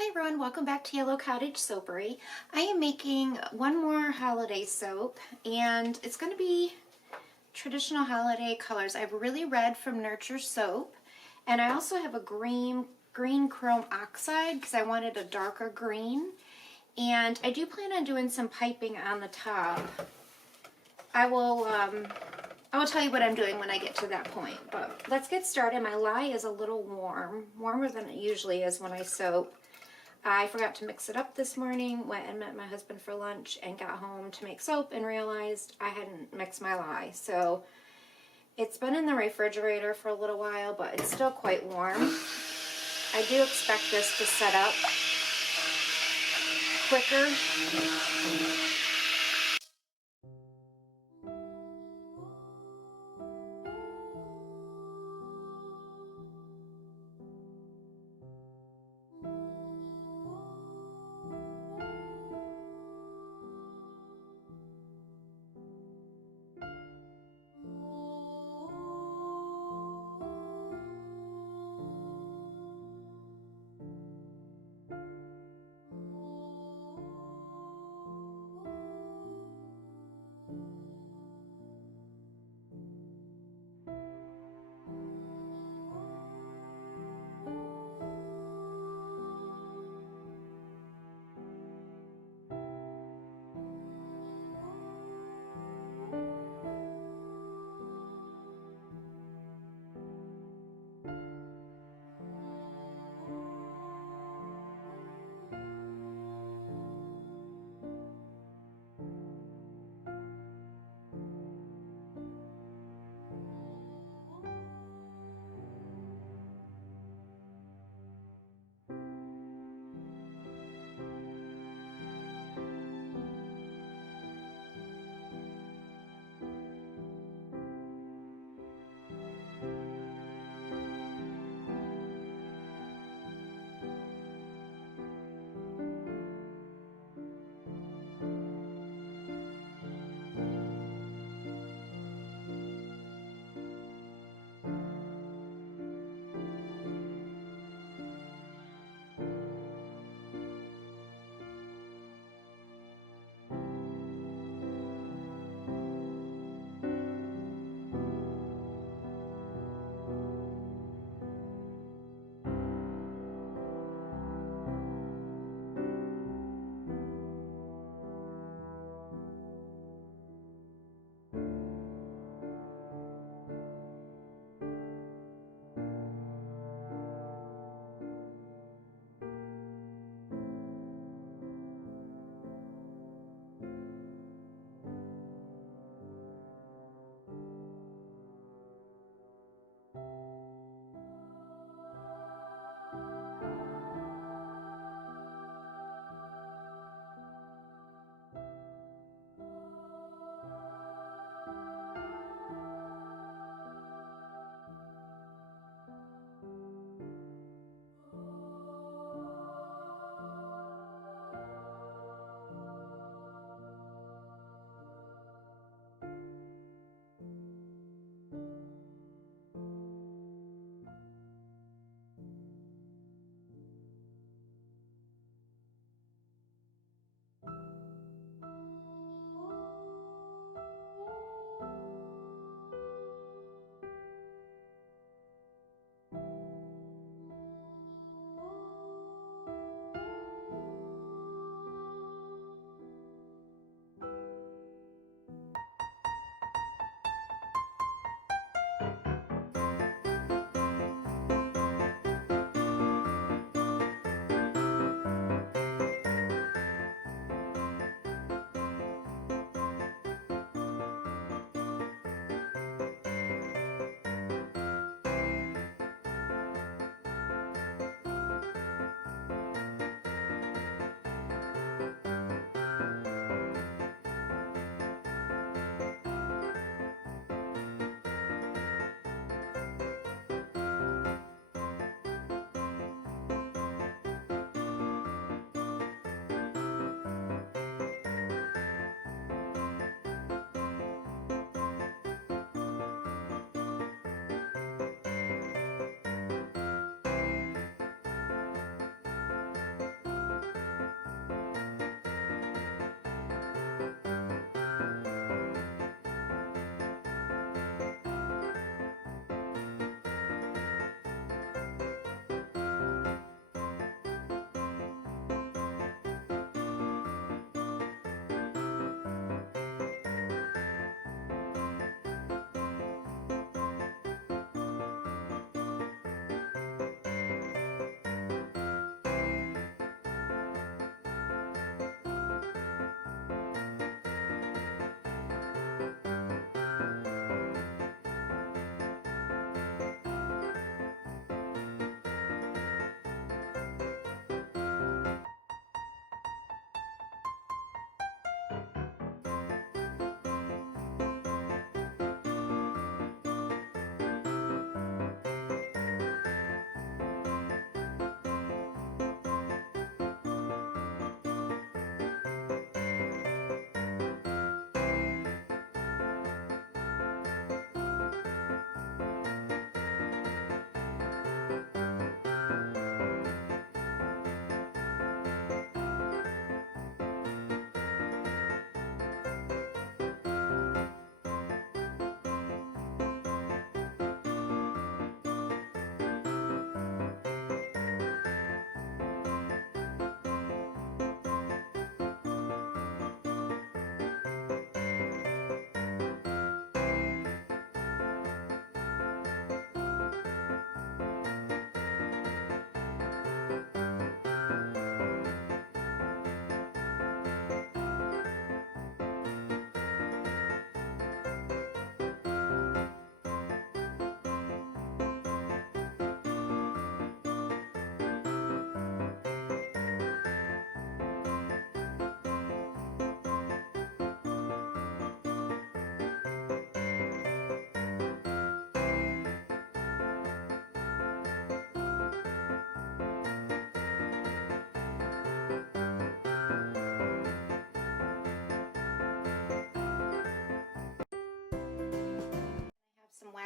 Hi everyone, welcome back to Yellow Cottage Soapery. I am making one more holiday soap and it's going to be traditional holiday colors. I have really red from Nurture Soap and I also have a green chrome oxide because I wanted a darker green, and I do plan on doing some piping on the top. I will tell you what I'm doing when I get to that point, but let's get started. My lye is a little warmer than it usually is when I soap. I forgot to mix it up this morning, went and met my husband for lunch and got home to make soap and realized I hadn't mixed my lye. So it's been in the refrigerator for a little while, but it's still quite warm. I do expect this to set up quicker.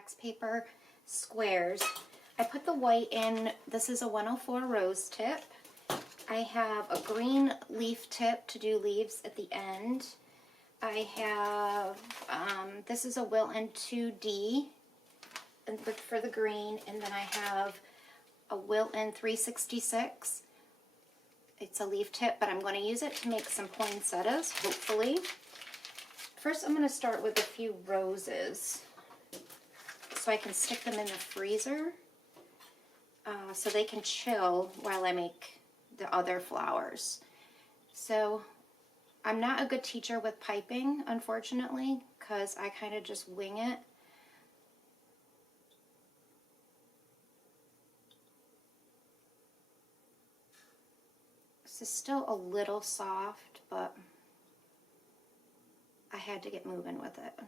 wax paper squares. I put the white in. This is a 104 rose tip. I have a green leaf tip to do leaves at the end. I have, this is a Wilton 2D for the green, and then I have a Wilton 366. It's a leaf tip, but I'm going to use it to make some poinsettias, hopefully. First, I'm going to start with a few roses so I can stick them in the freezer so they can chill while I make the other flowers. So I'm not a good teacher with piping, unfortunately, because I kind of just wing it. This is still a little soft, but I had to get moving with it.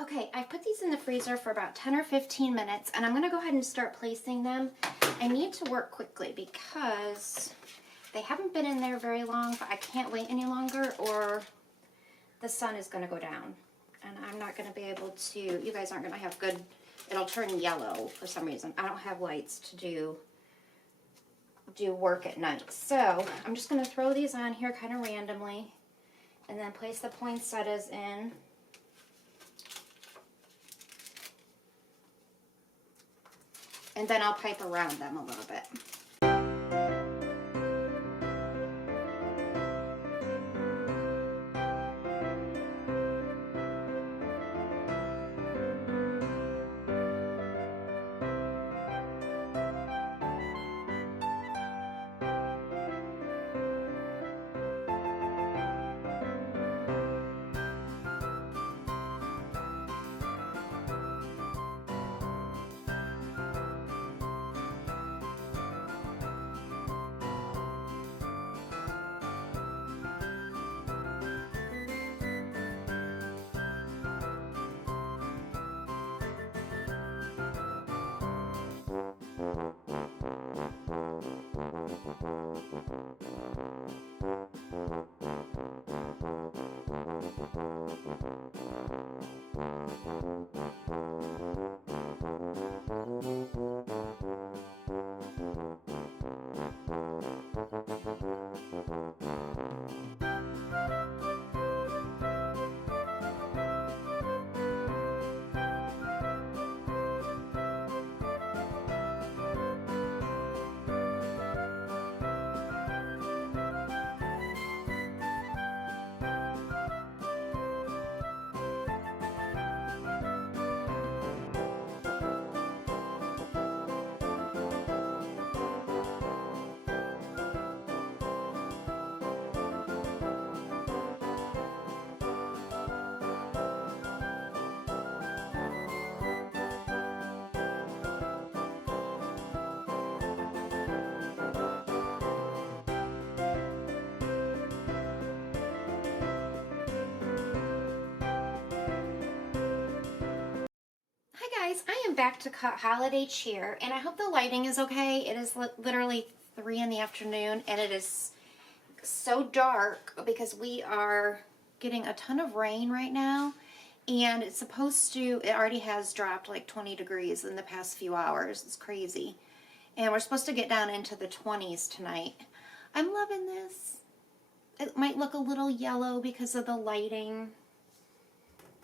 Okay, I put these in the freezer for about 10 or 15 minutes, and I'm going to go ahead and start placing them. I need to work quickly because they haven't been in there very long, but I can't wait any longer or the sun is going to go down. And I'm not going to be able to, you guys aren't going to have good, it'll turn yellow for some reason. I don't have lights to do work at night. So I'm just going to throw these on here kind of randomly and then place the poinsettias in. And then I'll pipe around them a little bit. Hi guys, I am back to cut holiday cheer, and I hope the lighting is okay. It is literally 3 in the afternoon, and it is so dark because we are getting a ton of rain right now, and it's supposed to, it already has dropped like 20 degrees in the past few hours. It's crazy. And we're supposed to get down into the 20s tonight. I'm loving this. It might look a little yellow because of the lighting,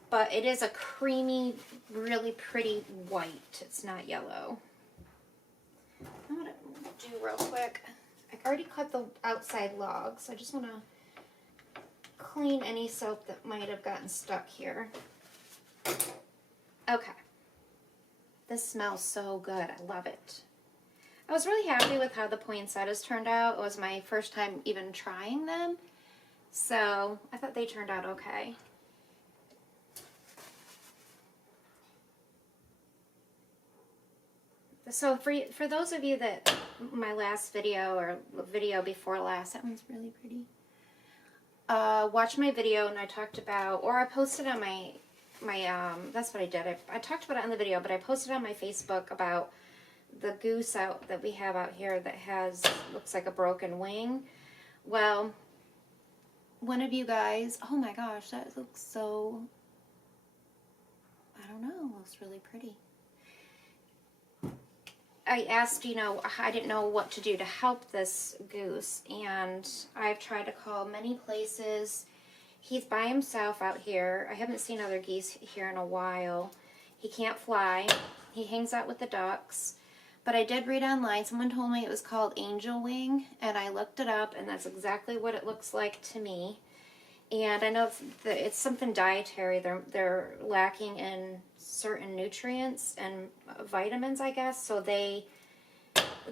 but it is a creamy, really pretty white. It's not yellow. I'm gonna do real quick. I already cut the outside logs. So I just want to clean any soap that might have gotten stuck here. Okay. This smells so good. I love it. I was really happy with how the poinsettias turned out. It was my first time even trying them, so I thought they turned out okay. So for those of you that, my last video or video before last, that one's really pretty. Watch my video, and I talked about, or I posted on my that's what I did. I talked about it on the video, but I posted on my Facebook about the goose that we have out here that looks like a broken wing. Well, one of you guys, oh my gosh, that looks so, I don't know, looks really pretty. I asked, I didn't know what to do to help this goose, and I've tried to call many places. He's by himself out here. I haven't seen other geese here in a while. He can't fly. He hangs out with the ducks. But I did read online, someone told me it was called angel wing, and I looked it up, and that's exactly what it looks like to me. And I know it's something dietary. They're lacking in certain nutrients and vitamins, I guess. So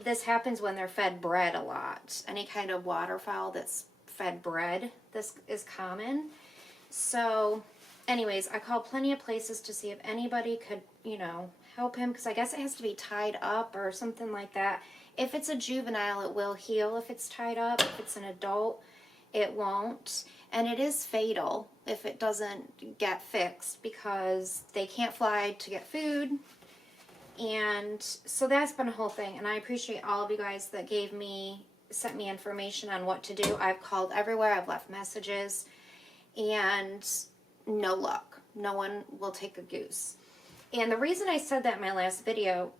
this happens when they're fed bread a lot. Any kind of waterfowl that's fed bread, this is common. So anyways, I called plenty of places to see if anybody could, help him, because I guess it has to be tied up or something like that. If it's a juvenile, it will heal if it's tied up. If it's an adult, it won't. And it is fatal if it doesn't get fixed, because they can't fly to get food. And so that's been a whole thing. And I appreciate all of you guys that sent me information on what to do. I've called everywhere. I've left messages. And no luck. No one will take a goose. And the reason I said that in my last video,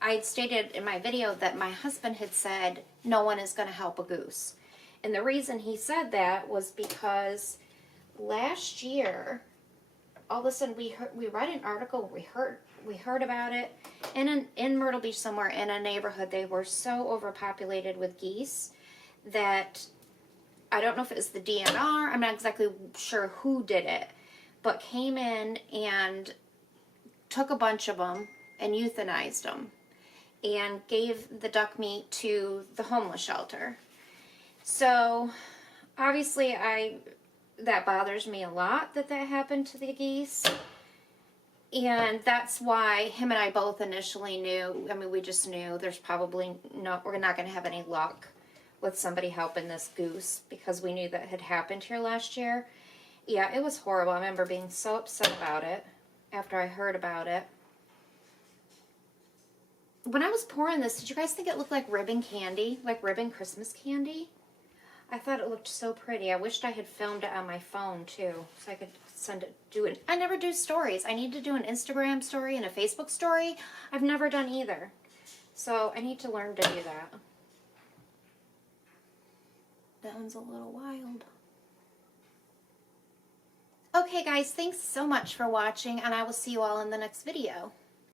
I stated in my video that my husband had said no one is going to help a goose. And the reason he said that was because last year, all of a sudden we read an article, we heard about it, and in Myrtle Beach somewhere in a neighborhood, they were so overpopulated with geese that I don't know if it was the DNR, I'm not exactly sure who did it, but came in and took a bunch of them and euthanized them and gave the duck meat to the homeless shelter. So obviously that bothers me a lot that happened to the geese. And that's why him and I both initially knew, we just knew there's probably we're not going to have any luck with somebody helping this goose, because we knew that had happened here last year. Yeah, it was horrible. I remember being so upset about it after I heard about it. when I was pouring this, did you guys think it looked like ribbon candy? Like ribbon Christmas candy? I thought it looked so pretty. I wished I had filmed it on my phone too, so I could do it. I never do stories. I need to do an Instagram story and a Facebook story. I've never done either. So I need to learn to do that. That one's a little wild. Okay guys, thanks so much for watching, and I will see you all in the next video.